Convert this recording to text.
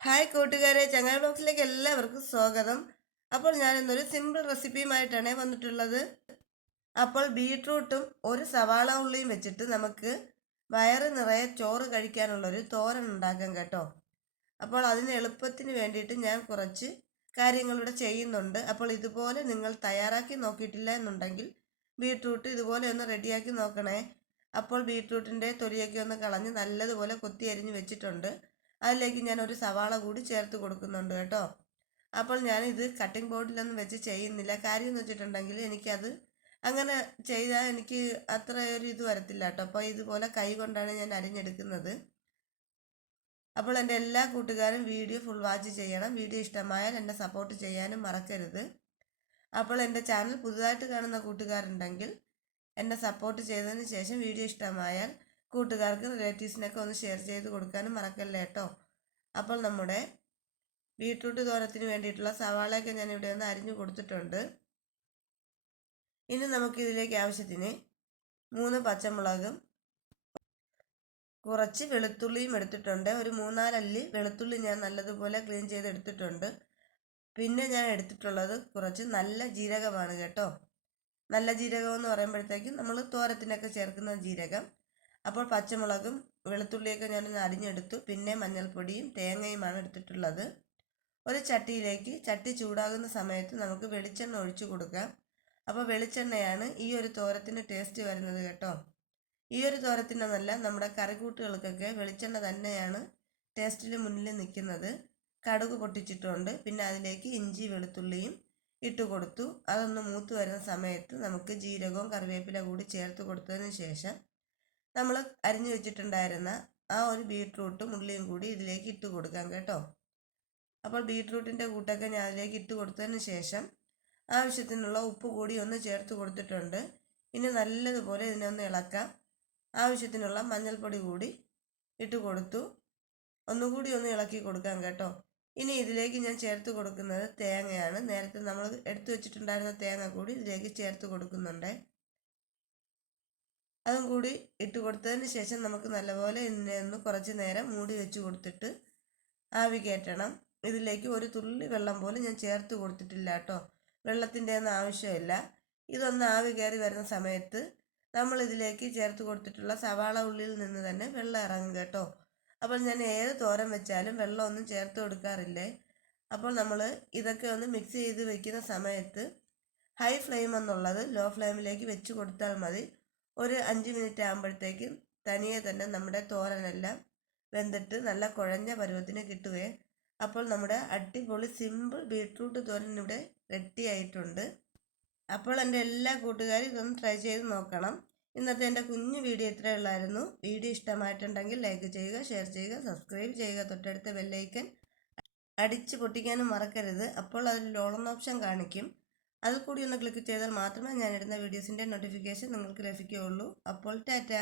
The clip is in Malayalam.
ഹായ് കൂട്ടുകാരെ ചങ്ങായ ബോക്സിലേക്ക് എല്ലാവർക്കും സ്വാഗതം. അപ്പോൾ ഞാൻ ഇന്നൊരു സിമ്പിൾ റെസിപ്പിയുമായിട്ടാണ് വന്നിട്ടുള്ളത്. അപ്പോൾ ബീട്രൂട്ടും ഒരു സവാള ഉള്ളിയും വെച്ചിട്ട് നമുക്ക് വയറ് നിറയെ ചോറ് കഴിക്കാനുള്ളൊരു തോരൻ ഉണ്ടാക്കാം കേട്ടോ. അപ്പോൾ അതിന് എളുപ്പത്തിന് വേണ്ടിയിട്ട് ഞാൻ കുറച്ച് കാര്യങ്ങളിവിടെ ചെയ്യുന്നുണ്ട്. അപ്പോൾ ഇതുപോലെ നിങ്ങൾ തയ്യാറാക്കി നോക്കിയിട്ടില്ല എന്നുണ്ടെങ്കിൽ ബീട്രൂട്ട് ഇതുപോലെ ഒന്ന് റെഡിയാക്കി നോക്കണേ. അപ്പോൾ ബീട്രൂട്ടിന്റെ തൊലിയൊക്കെ ഒന്ന് കളഞ്ഞ് നല്ലതുപോലെ കൊത്തി അരിഞ്ഞ് വെച്ചിട്ടുണ്ട്. അതിലേക്ക് ഞാൻ ഒരു സവാള കൂടി ചേർത്ത് കൊടുക്കുന്നുണ്ട് കേട്ടോ. അപ്പോൾ ഞാനിത് കട്ടിംഗ് ബോർഡിലൊന്നും വെച്ച് ചെയ്യുന്നില്ല. കാര്യം എന്ന് വെച്ചിട്ടുണ്ടെങ്കിൽ എനിക്കത് അങ്ങനെ ചെയ്താൽ എനിക്ക് അത്ര ഒരു ഇത് വരത്തില്ല കേട്ടോ. അപ്പോൾ ഇതുപോലെ കൈ കൊണ്ടാണ് ഞാൻ അരിഞ്ഞെടുക്കുന്നത്. അപ്പോൾ എന്റെ എല്ലാ കൂട്ടുകാരും വീഡിയോ ഫുൾ വാച്ച് ചെയ്യണം. വീഡിയോ ഇഷ്ടമായാൽ എന്നെ സപ്പോർട്ട് ചെയ്യാനും മറക്കരുത്. അപ്പോൾ എന്റെ ചാനൽ പുതുതായിട്ട് കാണുന്ന കൂട്ടുകാരുണ്ടെങ്കിൽ എന്നെ സപ്പോർട്ട് ചെയ്തതിന് ശേഷം വീഡിയോ ഇഷ്ടമായാൽ കൂട്ടുകാർക്ക് റിലേറ്റീവ്സിനൊക്കെ ഒന്ന് ഷെയർ ചെയ്ത് കൊടുക്കാനും മറക്കല്ലേ കേട്ടോ അപ്പോൾ നമ്മുടെ ബീട്രൂട്ട് തോരത്തിന് വേണ്ടിയിട്ടുള്ള സവാളയൊക്കെ ഞാൻ ഇവിടെ ഒന്ന് അരിഞ്ഞു കൊടുത്തിട്ടുണ്ട്. ഇനി നമുക്കിതിലേക്ക് ആവശ്യത്തിന് മൂന്ന് പച്ചമുളകും കുറച്ച് വെളുത്തുള്ളിയും എടുത്തിട്ടുണ്ട്. ഒരു മൂന്നാലല്ലി വെളുത്തുള്ളി ഞാൻ നല്ലതുപോലെ ക്ലീൻ ചെയ്ത് എടുത്തിട്ടുണ്ട് പിന്നെ ഞാൻ എടുത്തിട്ടുള്ളത് കുറച്ച് നല്ല ജീരകമാണ് കേട്ടോ. നല്ല ജീരകം എന്ന് പറയുമ്പോഴത്തേക്കും നമ്മൾ തോരത്തിനൊക്കെ ചേർക്കുന്ന ജീരകം അപ്പോൾ പച്ചമുളകും വെളുത്തുള്ളിയൊക്കെ ഞാനൊന്ന് അരിഞ്ഞെടുത്തു. പിന്നെ മഞ്ഞൾപ്പൊടിയും തേങ്ങയുമാണ് എടുത്തിട്ടുള്ളത്. ഒരു ചട്ടിയിലേക്ക് ചട്ടി ചൂടാകുന്ന സമയത്ത് നമുക്ക് വെളിച്ചെണ്ണ ഒഴിച്ചു കൊടുക്കാം. അപ്പോൾ വെളിച്ചെണ്ണയാണ് ഈ ഒരു തോരത്തിന് ടേസ്റ്റ് വരുന്നത് കേട്ടോ. ഈ ഒരു തോരത്തിനെന്നല്ല നമ്മുടെ കറിക്കൂട്ടുകൾക്കൊക്കെ വെളിച്ചെണ്ണ തന്നെയാണ് ടേസ്റ്റിൽ മുന്നിൽ നിൽക്കുന്നത്. കടുക് പൊട്ടിച്ചിട്ടുണ്ട്. പിന്നെ അതിലേക്ക് ഇഞ്ചി വെളുത്തുള്ളിയും ഇട്ട് കൊടുത്തു. അതൊന്ന് മൂത്ത് വരുന്ന സമയത്ത് നമുക്ക് ജീരകവും കറിവേപ്പില കൂടി ചേർത്ത് കൊടുത്തതിന് ശേഷം നമ്മൾ അരിഞ്ഞു വെച്ചിട്ടുണ്ടായിരുന്ന ആ ഒരു ബീട്രൂട്ടും ഉള്ളിയും കൂടി ഇതിലേക്ക് ഇട്ട് കൊടുക്കാം കേട്ടോ. അപ്പോൾ ബീട്രൂട്ടിന്റെ കൂട്ടൊക്കെ ഞാൻ അതിലേക്ക് ഇട്ട് കൊടുത്തതിന് ശേഷം ആവശ്യത്തിനുള്ള ഉപ്പ് കൂടി ഒന്ന് ചേർത്ത് കൊടുത്തിട്ടുണ്ട്. ഇനി നല്ലതുപോലെ ഇതിനൊന്ന് ഇളക്കാം. ആവശ്യത്തിനുള്ള മഞ്ഞൾപ്പൊടി കൂടി ഇട്ട് കൊടുത്തു. ഒന്നുകൂടി ഒന്ന് ഇളക്കി കൊടുക്കാം കേട്ടോ. ഇനി ഇതിലേക്ക് ഞാൻ ചേർത്ത് കൊടുക്കുന്നത് തേങ്ങയാണ്. നേരത്തെ നമ്മൾ എടുത്തു വെച്ചിട്ടുണ്ടായിരുന്ന തേങ്ങ കൂടി ഇതിലേക്ക് ചേർത്ത് കൊടുക്കുന്നുണ്ട്. അതും കൂടി ഇട്ട് കൊടുത്തതിന് ശേഷം നമുക്ക് നല്ലപോലെ ഇതിനെ ഒന്ന് കുറച്ച് നേരം മൂടി വെച്ച് കൊടുത്തിട്ട് ആവി കയറ്റണം. ഇതിലേക്ക് ഒരു തുള്ളി വെള്ളം പോലും ഞാൻ ചേർത്ത് കൊടുത്തിട്ടില്ല കേട്ടോ. വെള്ളത്തിന്റെ ഒന്നും ആവശ്യമില്ല. ഇതൊന്ന് ആവി കയറി വരുന്ന സമയത്ത് നമ്മൾ ഇതിലേക്ക് ചേർത്ത് കൊടുത്തിട്ടുള്ള സവാള ഉള്ളിയിൽ നിന്ന് തന്നെ വെള്ളം ഇറങ്ങും കേട്ടോ. അപ്പോൾ ഞാൻ ഏത് തോരൻ വെച്ചാലും വെള്ളമൊന്നും ചേർത്ത് കൊടുക്കാറില്ലേ? അപ്പോൾ നമ്മൾ ഇതൊക്കെ ഒന്ന് മിക്സ് ചെയ്ത് വെക്കുന്ന സമയത്ത് ഹൈ ഫ്ലെയിം എന്നുള്ളത് ലോ ഫ്ലെയിമിലേക്ക് വെച്ച് കൊടുത്താൽ മതി. ഒരു അഞ്ച് മിനിറ്റ് ആകുമ്പോഴത്തേക്കും തനിയെ തന്നെ നമ്മുടെ തോരനെല്ലാം വെന്തിട്ട് നല്ല കുഴഞ്ഞ പരുവത്തിന് കിട്ടുകയെ അപ്പോൾ നമ്മുടെ അടിപൊളി സിമ്പിൾ ബീട്രൂട്ട് തോരൻ ഇവിടെ റെഡി ആയിട്ടുണ്ട്. അപ്പോൾ എന്റെ എല്ലാ കൂട്ടുകാരും ഇതൊന്ന് ട്രൈ ചെയ്ത് നോക്കണം. ഇന്നത്തെ എന്റെ കുഞ്ഞു വീഡിയോ ഇത്രയേ ഉള്ളായിരുന്നു. വീഡിയോ ഇഷ്ടമായിട്ടുണ്ടെങ്കിൽ ലൈക്ക് ചെയ്യുക ഷെയർ ചെയ്യുക സബ്സ്ക്രൈബ് ചെയ്യുക തൊട്ടടുത്ത ബെല്ലൈക്കൻ അടിച്ച് പൊട്ടിക്കാനും മറക്കരുത്. അപ്പോൾ അതിൽ ലോൺ ഓപ്ഷൻ കാണിക്കും. അതിൽ കൂടി ഒന്ന് ക്ലിക്ക് ചെയ്താൽ മാത്രമേ ഞാൻ ഇടുന്ന വീഡിയോസിന്റെ നോട്ടിഫിക്കേഷൻ നിങ്ങൾക്ക് ലഭിക്കുകയുള്ളൂ. അപ്പോൾ ടാറ്റ.